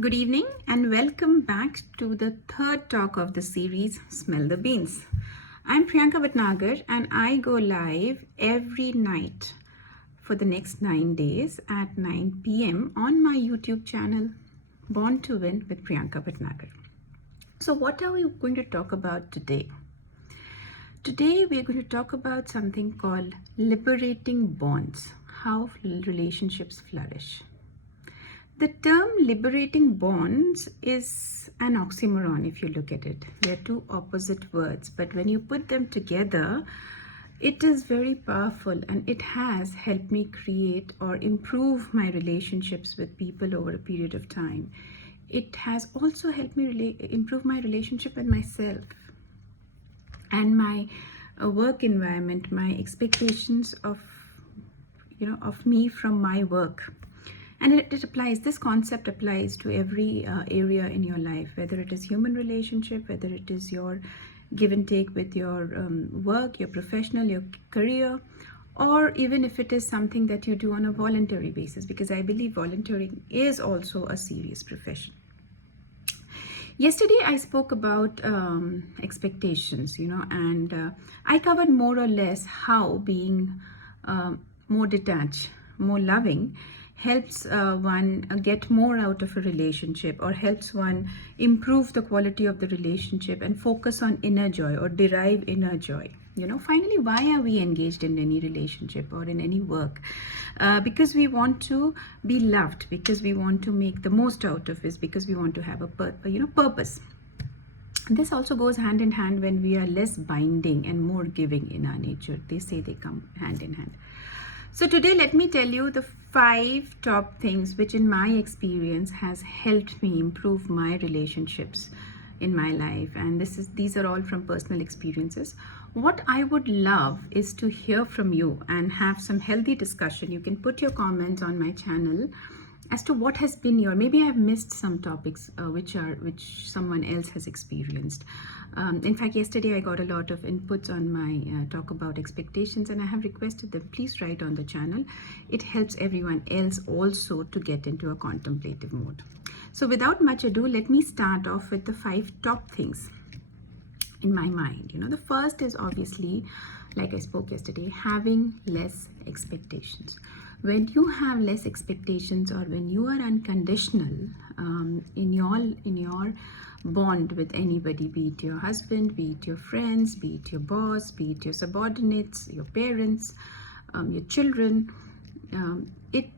Good evening and welcome back to the third talk of the series Smell the Beans. I'm Priyanka Bhatnagar and I go live every night for the next 9 days at 9 p.m. on my YouTube channel Born to Win with Priyanka Bhatnagar. So what are we going to talk about today? Today we are going to talk about something called liberating bonds, how relationships flourish. The term liberating bonds is an oxymoron if you look at it. They are two opposite words, but when you put them together, it is very powerful and it has helped me create or improve my relationships with people over a period of time. It has also helped me improve my relationship with myself and my work environment, my expectations of me from my work. And it applies, this concept applies to every area in your life, whether it is human relationship, whether it is your give and take with your work, your professional, your career, or even if it is something that you do on a voluntary basis, because I believe volunteering is also a serious profession. Yesterday I spoke about expectations, and I covered more or less how being more detached, more loving helps one get more out of a relationship, or helps one improve the quality of the relationship and focus on inner joy or derive inner joy. Finally, why are we engaged in any relationship or in any work? Because we want to be loved, because we want to make the most out of it, because we want to have a purpose. This also goes hand in hand when we are less binding and more giving in our nature. They say they come hand in hand. So today, let me tell you the 5 top things which in my experience has helped me improve my relationships in my life. And these are all from personal experiences. What I would love is to hear from you and have some healthy discussion. You can put your comments on my channel as to what has been maybe I have missed some topics which someone else has experienced. In fact, yesterday I got a lot of inputs on my talk about expectations, and I have requested them, please write on the channel. It helps everyone else also to get into a contemplative mode. So without much ado, let me start off with the 5 top things in my mind. The first is obviously, like I spoke yesterday, having less expectations. When you have less expectations, or when you are unconditional in your bond with anybody, be it your husband, be it your friends, be it your boss, be it your subordinates, your parents, your children, it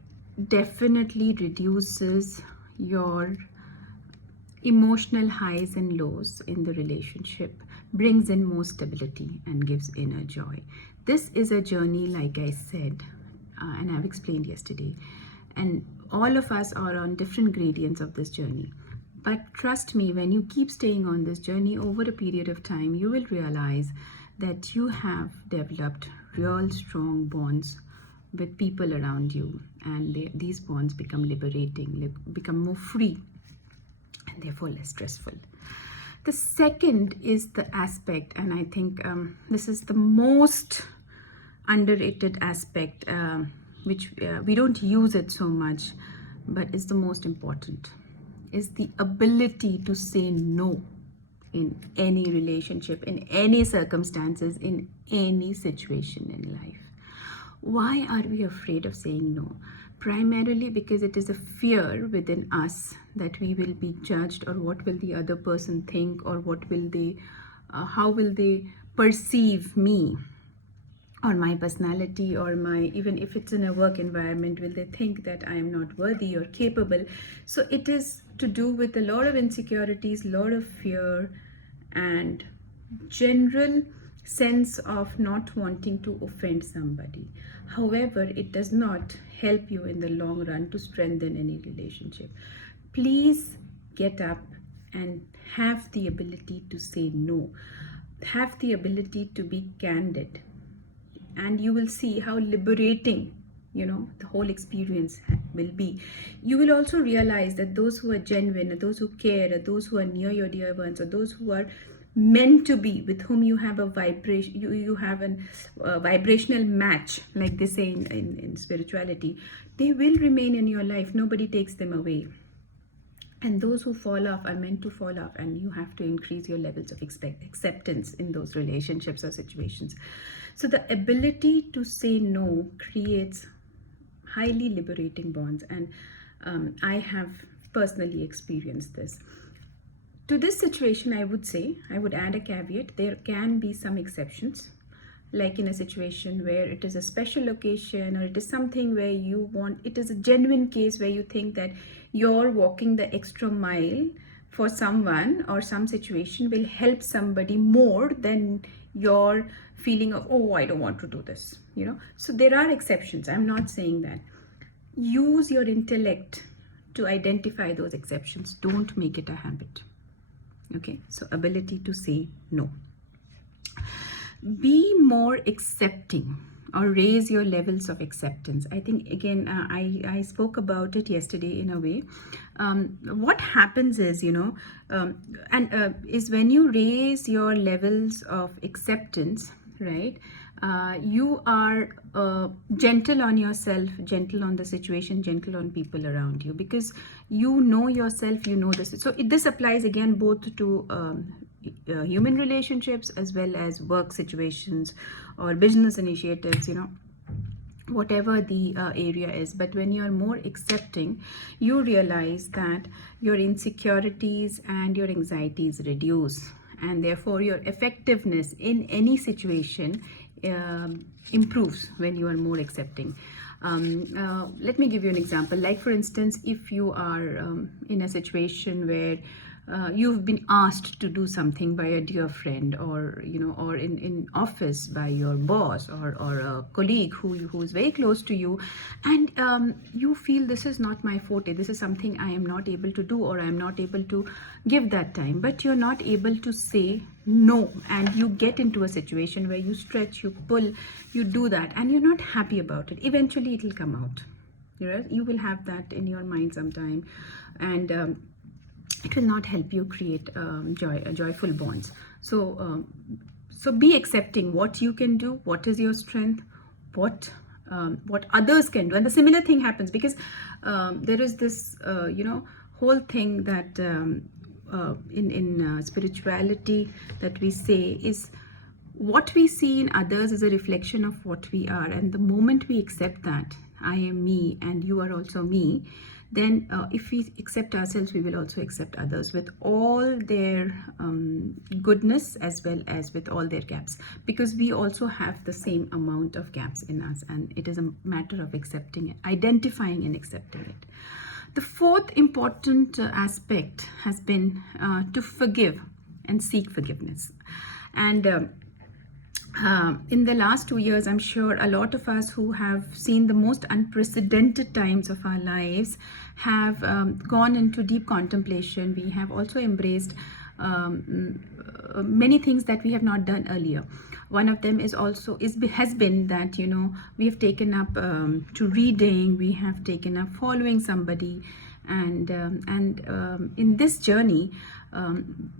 definitely reduces your emotional highs and lows in the relationship, brings in more stability and gives inner joy. This is a journey, like I said, and I've explained yesterday, and all of us are on different gradients of this journey. But trust me, when you keep staying on this journey over a period of time, you will realize that you have developed real strong bonds with people around you, and these bonds become liberating, become more free, and therefore less stressful. The second is the aspect, and I think this is the most underrated aspect, which we don't use it so much, but is the most important, is the ability to say no in any relationship, in any circumstances, in any situation in life. Why are we afraid of saying no? Primarily because it is a fear within us that we will be judged, or what will the other person think, or how will they perceive me or my personality, or even if it's in a work environment, will they think that I am not worthy or capable? So it is to do with a lot of insecurities, a lot of fear, and general sense of not wanting to offend somebody. However, it does not help you in the long run to strengthen any relationship. Please get up and have the ability to say no. Have the ability to be candid, and you will see how liberating the whole experience will be. You will also realize that those who are genuine, or those who care, or those who are near your dear ones, or those who are meant to be, with whom you have a vibration, you have an vibrational match, like they say in spirituality, they will remain in your life. Nobody takes them away. And those who fall off are meant to fall off, and you have to increase your levels of acceptance in those relationships or situations. So the ability to say no creates highly liberating bonds, and I have personally experienced this. To this situation, I would say, I would add a caveat: there can be some exceptions, like in a situation where it is a special occasion, or it is something where you want, it is a genuine case where you think that you're walking the extra mile for someone or some situation will help somebody more than your feeling of, oh, I don't want to do this, So there are exceptions. I'm not saying that. Use your intellect to identify those exceptions. Don't make it a habit. Okay, so ability to say no. Be more accepting, or raise your levels of acceptance. I think, again, I spoke about it yesterday in a way. What happens is, is when you raise your levels of acceptance, right? You are gentle on yourself, gentle on the situation, gentle on people around you, because you know yourself, you know this. So this applies again both to human relationships as well as work situations or business initiatives, whatever the area is. But when you're more accepting, you realize that your insecurities and your anxieties reduce, and therefore your effectiveness in any situation improves when you are more accepting. Let me give you an example. Like, for instance, if you are in a situation where you've been asked to do something by a dear friend, or or in office by your boss, or a colleague who is very close to you, and you feel, this is not my forte, this is something I am not able to do, or I am not able to give that time, but you're not able to say no, and you get into a situation where you stretch, you pull, you do that, and you're not happy about it. Eventually it will come out. You will have that in your mind sometime, and it will not help you create joyful bonds. So be accepting what you can do, what is your strength, what others can do. And the similar thing happens, because there is this whole thing that in spirituality that we say is, what we see in others is a reflection of what we are. And the moment we accept that I am me and you are also me, then if we accept ourselves, we will also accept others with all their goodness as well as with all their gaps, because we also have the same amount of gaps in us, and it is a matter of accepting it, identifying and accepting it. The fourth important aspect has been to forgive and seek forgiveness. And in the last 2 years, I'm sure a lot of us who have seen the most unprecedented times of our lives have gone into deep contemplation. We have also embraced many things that we have not done earlier. One of them has been that we have taken up to reading, we have taken up following somebody, and in this journey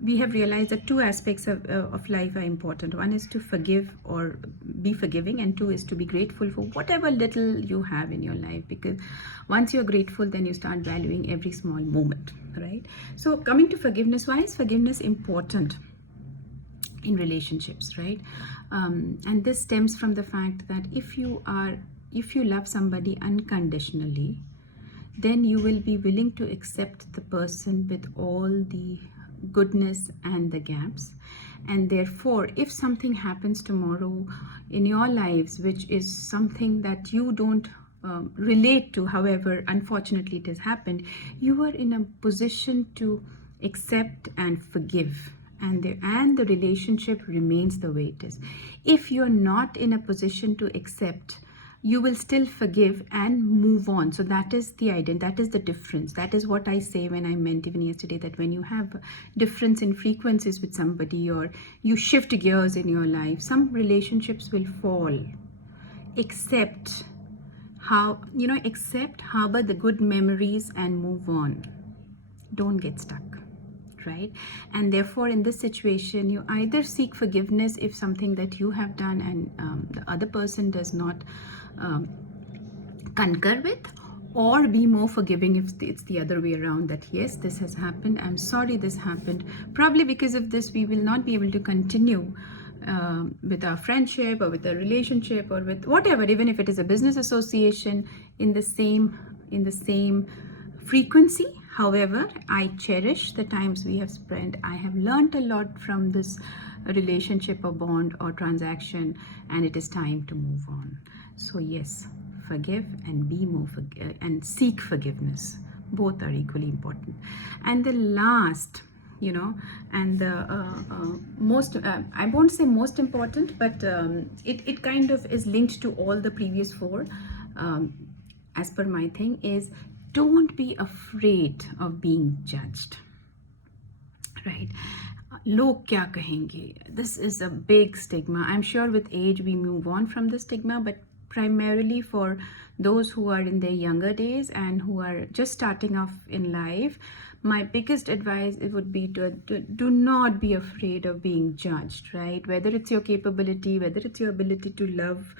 we have realized that two aspects of life are important. One is to forgive or be forgiving, and two is to be grateful for whatever little you have in your life, because once you're grateful, then you start valuing every small moment, right? So coming to forgiveness, why is forgiveness important in relationships, right? And this stems from the fact that if you love somebody unconditionally, then you will be willing to accept the person with all the goodness and the gaps. And therefore, if something happens tomorrow in your lives, which is something that you don't relate to, however unfortunately it has happened, you are in a position to accept and forgive, and the relationship remains the way it is. If you're not in a position to accept, you will still forgive and move on. So that is the idea, that is the difference. That is what I say when I meant even yesterday, that when you have difference in frequencies with somebody, or you shift gears in your life, some relationships will fall. Accept, harbor the good memories and move on. Don't get stuck, right? And therefore, in this situation, you either seek forgiveness if something that you have done and the other person does not concur with, or be more forgiving if it's the other way around, that yes, this has happened, I'm sorry this happened, probably because of this we will not be able to continue with our friendship or with a relationship or with whatever, even if it is a business association, in the same frequency. However, I cherish the times we have spent. I have learned a lot from this relationship or bond or transaction, and it is time to move on. So yes, forgive and be more and seek forgiveness. Both are equally important. And the last, and the most, I won't say most important, but it kind of is linked to all the previous four. As per my thing, is don't be afraid of being judged, right? Log kya kahenge? This is a big stigma. I'm sure with age we move on from the stigma, but primarily for those who are in their younger days and who are just starting off in life, my biggest advice, it would be to do not be afraid of being judged, right? Whether it's your capability, whether it's your ability to love,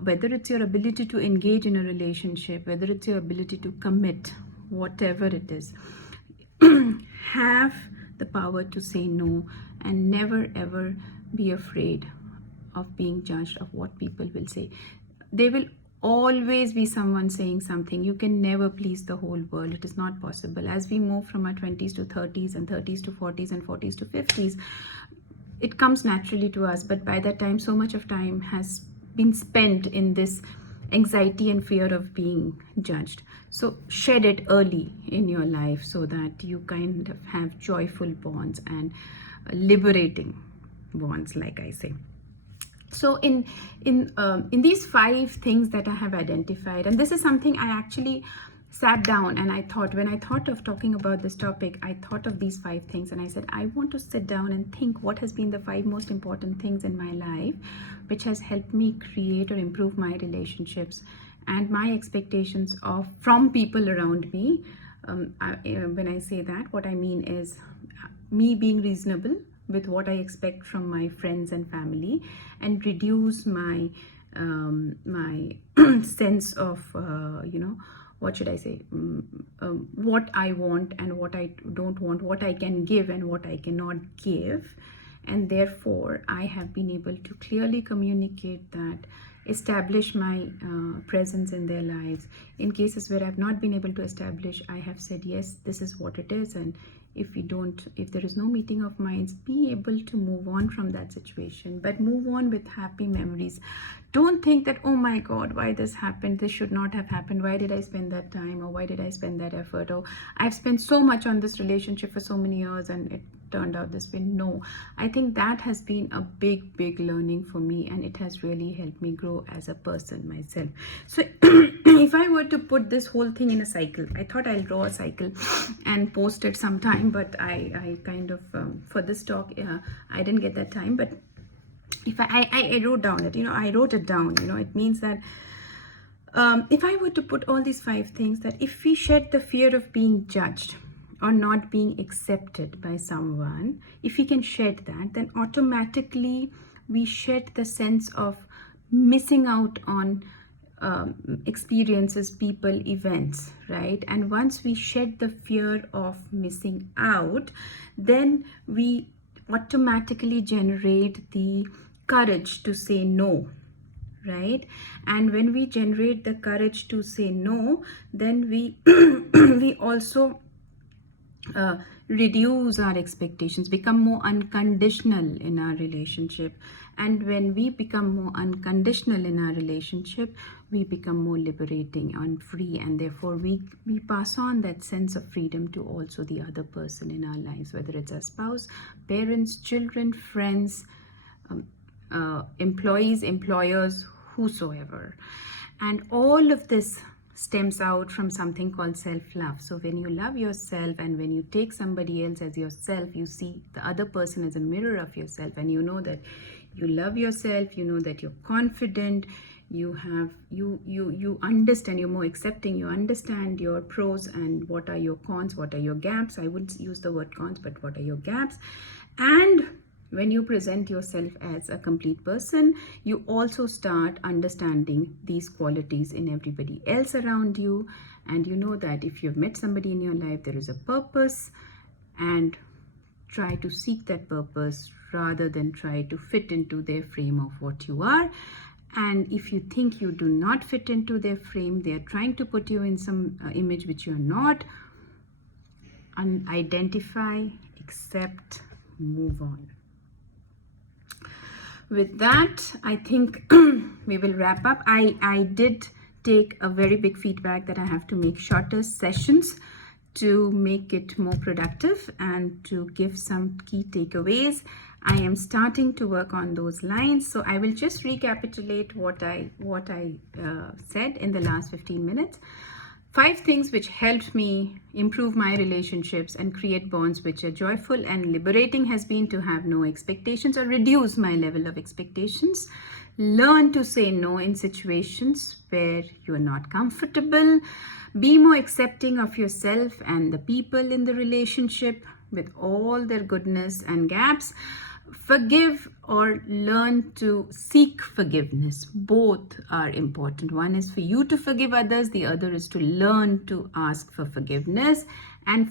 whether it's your ability to engage in a relationship, whether it's your ability to commit, whatever it is, have the power to say no, and never ever be afraid of being judged, of what people will say. There will always be someone saying something. You can never please the whole world. It is not possible. As we move from our 20s to 30s and 30s to 40s and 40s to 50s, it comes naturally to us, but by that time so much of time has been spent in this anxiety and fear of being judged. So shed it early in your life so that you kind of have joyful bonds and liberating bonds, like I say. So in these 5 things that I have identified, and this is something I actually sat down and I thought, when I thought of talking about this topic, I thought of these 5 things and I said, I want to sit down and think what has been the 5 most important things in my life which has helped me create or improve my relationships and my expectations from people around me. When I say that, what I mean is me being reasonable with what I expect from my friends and family, and reduce my my sense of what should I say, what I want and what I don't want, what I can give and what I cannot give. And therefore I have been able to clearly communicate that, establish my presence in their lives. In cases where I've not been able to establish, I have said, yes, this is what it is, and if there is no meeting of minds, be able to move on from that situation, but move on with happy memories. Don't think that, oh my God, why this happened, this should not have happened, why did I spend that time, or why did I spend that effort, or I've spent so much on this relationship for so many years and it turned out this way. No, I think that has been a big learning for me, and it has really helped me grow as a person myself. So if I were to put this whole thing in a cycle, I thought I'll draw a cycle and post it sometime, but I kind of for this talk I didn't get that time. But if I wrote down it, I wrote it down. It means that if I were to put all these 5 things, that if we shed the fear of being judged or not being accepted by someone, if we can shed that, then automatically we shed the sense of missing out on experiences, people, events, right? And once we shed the fear of missing out, then we automatically generate the courage to say no, right? And when we generate the courage to say no, then we we also reduce our expectations, become more unconditional in our relationship. And when we become more unconditional in our relationship, we become more liberating and free, and therefore we pass on that sense of freedom to also the other person in our lives, whether it's a spouse, parents, children, friends, employees, employers, whosoever. And all of this stems out from something called self-love. So when you love yourself and when you take somebody else as yourself, you see the other person as a mirror of yourself, and you know that you love yourself, you know that you're confident, you understand, you're more accepting, you understand your pros and what are your cons, what are your gaps. I wouldn't use the word cons, but what are your gaps. And When you present yourself as a complete person, you also start understanding these qualities in everybody else around you. And you know that if you've met somebody in your life, there is a purpose, and try to seek that purpose rather than try to fit into their frame of what you are. And if you think you do not fit into their frame, they are trying to put you in some image which you are not, identify, accept, move on. With that, I think we will wrap up. I did take a very big feedback that I have to make shorter sessions to make it more productive and to give some key takeaways. I am starting to work on those lines. So I will just recapitulate what I said in the last 15 minutes. 5 things which helped me improve my relationships and create bonds which are joyful and liberating has been to have no expectations or reduce my level of expectations. Learn to say no in situations where you are not comfortable. Be more accepting of yourself and the people in the relationship with all their goodness and gaps. Forgive or learn to seek forgiveness. Both are important. One is for you to forgive others, the other is to learn to ask for forgiveness. And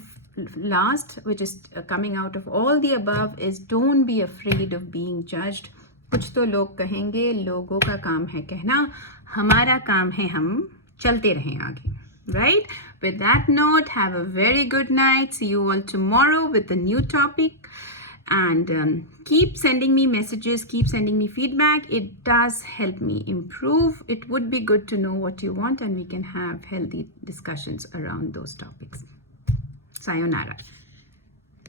last, which is coming out of all the above, is don't be afraid of being judged. कुछ तो लोग कहेंगे, लोगों का काम है कहना, हमारा काम है हम चलते रहें आगे. Right? With that note, have a very good night. See you all tomorrow with a new topic. And keep sending me messages, keep sending me feedback. It does help me improve. It would be good to know what you want, and we can have healthy discussions around those topics. Sayonara.